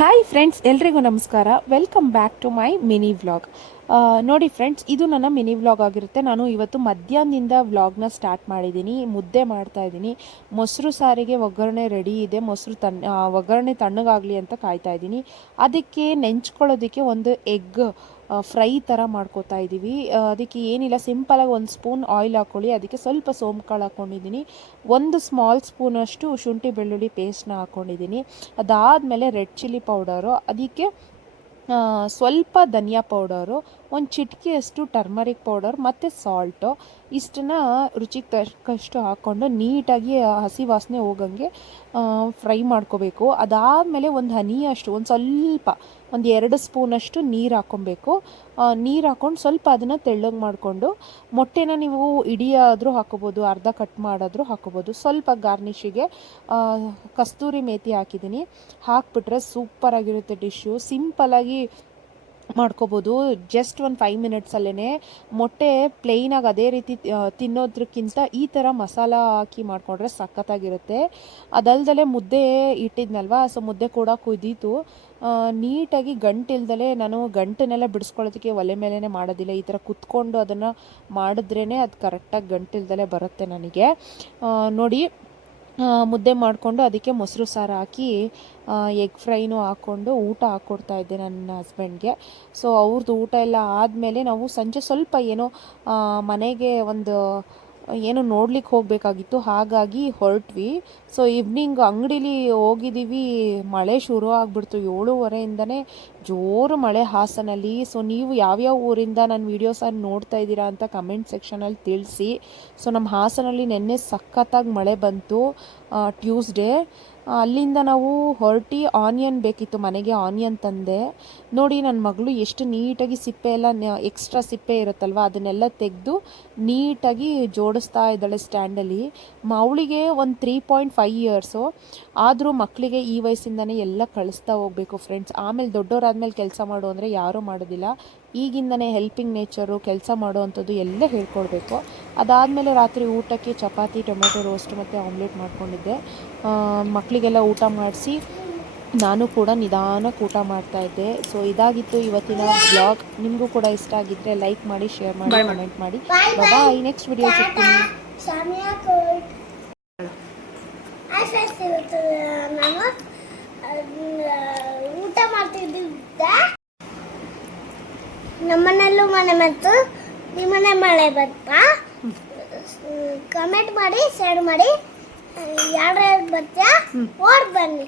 Hi friends, ಎಲ್ರಿಗೂ ನಮಸ್ಕಾರ. Welcome back to my mini vlog. ನೋಡಿ ಫ್ರೆಂಡ್ಸ್, ಇದು ನನ್ನ ಮಿನಿ ವ್ಲಾಗ್ ಆಗಿರುತ್ತೆ. ನಾನು ಇವತ್ತು ಮಧ್ಯಾಹ್ನದಿಂದ ವ್ಲಾಗ್ನ ಸ್ಟಾರ್ಟ್ ಮಾಡಿದ್ದೀನಿ. ಮುದ್ದೆ ಮಾಡ್ತಾ ಇದ್ದೀನಿ. ಮೊಸರು ಸಾರಿಗೆ ಒಗ್ಗರಣೆ ರೆಡಿ ಇದೆ. ಒಗ್ಗರಣೆ ತಣ್ಣಗಾಗಲಿ ಅಂತ ಕಾಯ್ತಾ ಇದ್ದೀನಿ. ಅದಕ್ಕೆ ನೆಂಚ್ಕೊಳ್ಳೋದಕ್ಕೆ ಒಂದು ಎಗ್ ಫ್ರೈ ಥರ ಮಾಡ್ಕೋತಾ ಇದ್ದೀವಿ. ಅದಕ್ಕೆ ಏನಿಲ್ಲ, ಸಿಂಪಲಾಗಿ ಒಂದು ಸ್ಪೂನ್ ಆಯಿಲ್ ಹಾಕ್ಕೊಳ್ಳಿ. ಅದಕ್ಕೆ ಸ್ವಲ್ಪ ಸೋಂಪುಕಾಳು ಹಾಕ್ಕೊಂಡಿದ್ದೀನಿ. ಒಂದು ಸ್ಮಾಲ್ ಸ್ಪೂನಷ್ಟು ಶುಂಠಿ ಬೆಳ್ಳುಳ್ಳಿ ಪೇಸ್ಟ್ನ ಹಾಕ್ಕೊಂಡಿದ್ದೀನಿ. ಅದಾದಮೇಲೆ ರೆಡ್ ಚಿಲ್ಲಿ ಪೌಡರು, ಅದಕ್ಕೆ ಸ್ವಲ್ಪ ಧನಿಯಾ ಪೌಡರು, ಒಂದು ಚಿಟಿಕೆಯಷ್ಟು ಟರ್ಮರಿಕ್ ಪೌಡರ್ ಮತ್ತು ಸಾಲ್ಟು, ಇಷ್ಟನ್ನು ರುಚಿಗೆ ತಕ್ಕಷ್ಟು ಹಾಕ್ಕೊಂಡು ನೀಟಾಗಿ ಹಸಿ ವಾಸನೆ ಹೋಗಂಗೆ ಫ್ರೈ ಮಾಡ್ಕೋಬೇಕು. ಅದಾದಮೇಲೆ ಒಂದು ಹನಿಯಷ್ಟು, ಒಂದು 2 ಸ್ಪೂನಷ್ಟು ನೀರು ಹಾಕ್ಕೊಬೇಕು. ನೀರು ಹಾಕ್ಕೊಂಡು ಸ್ವಲ್ಪ ಅದನ್ನು ತೆಳ್ಳಗೆ ಮಾಡಿಕೊಂಡು, ಮೊಟ್ಟೆನ ನೀವು ಇಡೀ ಆದರೂ ಹಾಕೋಬೋದು, ಅರ್ಧ ಕಟ್ ಮಾಡೋದ್ರೂ ಹಾಕೋಬೋದು. ಸ್ವಲ್ಪ ಗಾರ್ನಿಷಿಗೆ ಕಸ್ತೂರಿ ಮೇಥಿ ಹಾಕಿದ್ದೀನಿ. ಹಾಕ್ಬಿಟ್ರೆ ಸೂಪರಾಗಿರುತ್ತೆ ಡಿಶ್ಶು. ಸಿಂಪಲಾಗಿ ಮಾಡ್ಕೋಬೋದು. ಜಸ್ಟ್ ಒಂದು 5 ಮಿನಿಟ್ಸಲ್ಲೇ ಮೊಟ್ಟೆ ಪ್ಲೇನಾಗಿ ಅದೇ ರೀತಿ ತಿನ್ನೋದ್ರಕ್ಕಿಂತ ಈ ಥರ ಮಸಾಲ ಹಾಕಿ ಮಾಡಿಕೊಂಡ್ರೆ ಸಖತ್ತಾಗಿರುತ್ತೆ. ಅದಲ್ದಲೆ ಮುದ್ದೆ ಇಟ್ಟಿದ್ನಲ್ವ, ಸೊ ಮುದ್ದೆ ಕೂಡ ಕುದೀತು. ನೀಟಾಗಿ ಗಂಟಿಲ್ದಲೆ, ನಾನು ಗಂಟನ್ನೆಲ್ಲ ಬಿಡಿಸ್ಕೊಳ್ಳೋದಕ್ಕೆ ಒಲೆ ಮೇಲೇ ಮಾಡೋದಿಲ್ಲ. ಈ ಥರ ಕುತ್ಕೊಂಡು ಅದನ್ನು ಮಾಡಿದ್ರೇ ಅದು ಕರೆಕ್ಟಾಗಿ ಗಂಟಿಲ್ದಲೆ ಬರುತ್ತೆ ನನಗೆ. ನೋಡಿ, ಮುದ್ದೆ ಮಾಡಿಕೊಂಡು ಅದಕ್ಕೆ ಮೊಸರು ಸಾರು ಹಾಕಿ ಎಗ್ ಫ್ರೈನೂ ಹಾಕ್ಕೊಂಡು ಊಟ ಹಾಕ್ಕೊಡ್ತಾ ಇದ್ದೆ ನನ್ನ ಹಸ್ಬೆಂಡ್ಗೆ. ಸೊ ಅವ್ರದ್ದು ಊಟ ಎಲ್ಲ ಆದಮೇಲೆ ನಾವು ಸಂಜೆ ಸ್ವಲ್ಪ ಮನೆಗೆ ಏನೋ ನೋಡ್ಲಿಕ್ಕೆ ಹೋಗಬೇಕಾಗಿತ್ತು, ಹಾಗಾಗಿ ಹೊರಟ್ವಿ. ಸೊ ಈವ್ನಿಂಗ್ ಅಂಗಡೀಲಿ ಹೋಗಿದ್ದೀವಿ, ಮಳೆ ಶುರು ಆಗಿಬಿಡ್ತು. 7:30ಇಂದನೇ ಜೋರು ಮಳೆ ಹಾಸನಲ್ಲಿ. ಸೊ ನೀವು ಯಾವ್ಯಾವ ಊರಿಂದ ನನ್ನ ವೀಡಿಯೋಸನ್ನು ನೋಡ್ತಾ ಇದ್ದೀರಾ ಅಂತ ಕಮೆಂಟ್ ಸೆಕ್ಷನಲ್ಲಿ ತಿಳಿಸಿ. ಸೊ ನಮ್ಮ ಹಾಸನಲ್ಲಿ ನೆನ್ನೆ ಸಖತ್ತಾಗಿ ಮಳೆ ಬಂತು, ಟ್ಯೂಸ್ಡೇ. ಅಲ್ಲಿಂದ ನಾವು ಹೊರಟಿ ಆನಿಯನ್ ಬೇಕಿತ್ತು, ಮನೆಗೆ ಆನಿಯನ್ ತಂದೆ. ನೋಡಿ, ನನ್ನ ಮಗಳು ಎಷ್ಟು ನೀಟಾಗಿ ಸಿಪ್ಪೆ ಎಲ್ಲ, ಎಕ್ಸ್ಟ್ರಾ ಸಿಪ್ಪೆ ಇರುತ್ತಲ್ವ, ಅದನ್ನೆಲ್ಲ ತೆಗೆದು ನೀಟಾಗಿ ಜೋಡಿಸ್ತಾ ಇದ್ದಾಳೆ ಸ್ಟ್ಯಾಂಡಲ್ಲಿ. ಅವಳಿಗೆ ಒಂದು 3.5 ಇಯರ್ಸು. ಆದರೂ ಮಕ್ಕಳಿಗೆ ಈ ವಯಸ್ಸಿಂದನೇ ಎಲ್ಲ ಕಳಿಸ್ತಾ ಹೋಗಬೇಕು ಫ್ರೆಂಡ್ಸ್. ಆಮೇಲೆ ದೊಡ್ಡವರಾದ್ಮೇಲೆ ಕೆಲಸ ಮಾಡು ಅಂದರೆ ಯಾರೂ ಮಾಡೋದಿಲ್ಲ. ಈಗಿಂದನೇ ಹೆಲ್ಪಿಂಗ್ ನೇಚರು, ಕೆಲಸ ಮಾಡೋವಂಥದ್ದು ಎಲ್ಲ ಹೇಳ್ಕೊಡ್ಬೇಕು. ಅದಾದಮೇಲೆ ರಾತ್ರಿ ಊಟಕ್ಕೆ ಚಪಾತಿ, ಟೊಮೆಟೊ ರೋಸ್ಟ್ ಮತ್ತು ಆಮ್ಲೆಟ್ ಮಾಡ್ಕೊಂಡಿದ್ದೆ. ಮಕ್ಕಳಿಗೆಲ್ಲ ಊಟ ಮಾಡಿಸಿ ನಾನು ಕೂಡ ನಿಧಾನಕ್ಕೆ ಊಟ ಮಾಡ್ತಾಯಿದ್ದೆ. ಸೊ ಇದಾಗಿತ್ತು ಇವತ್ತಿನ ಬ್ಲಾಗ್. ನಿಮಗೂ ಕೂಡ ಇಷ್ಟ ಆಗಿದ್ದರೆ ಲೈಕ್ ಮಾಡಿ, ಶೇರ್ ಮಾಡಿ, ಕಮೆಂಟ್ ಮಾಡಿ. ಬಾಯ್, ನೆಕ್ಸ್ಟ್ ವಿಡಿಯೋ ಸಿಗ್ತೀನಿ. ನಾನು ಊಟ ಮಾಡ್ತಿದ್ದೆ. ನಮ್ಮನೆಯಲ್ಲೂ ಮಳೆ ಬಂತು, ನಿಮ್ಮನೆ ಮಳೆ ಬಂತಾ? ಕಮೆಂಟ್ ಮಾಡಿ, ಶೇರ್ ಮಾಡಿ. ಯಾರ್ಯಾರು ಬರ್ತೀಯಾ ಓಡ್ ಬನ್ನಿ.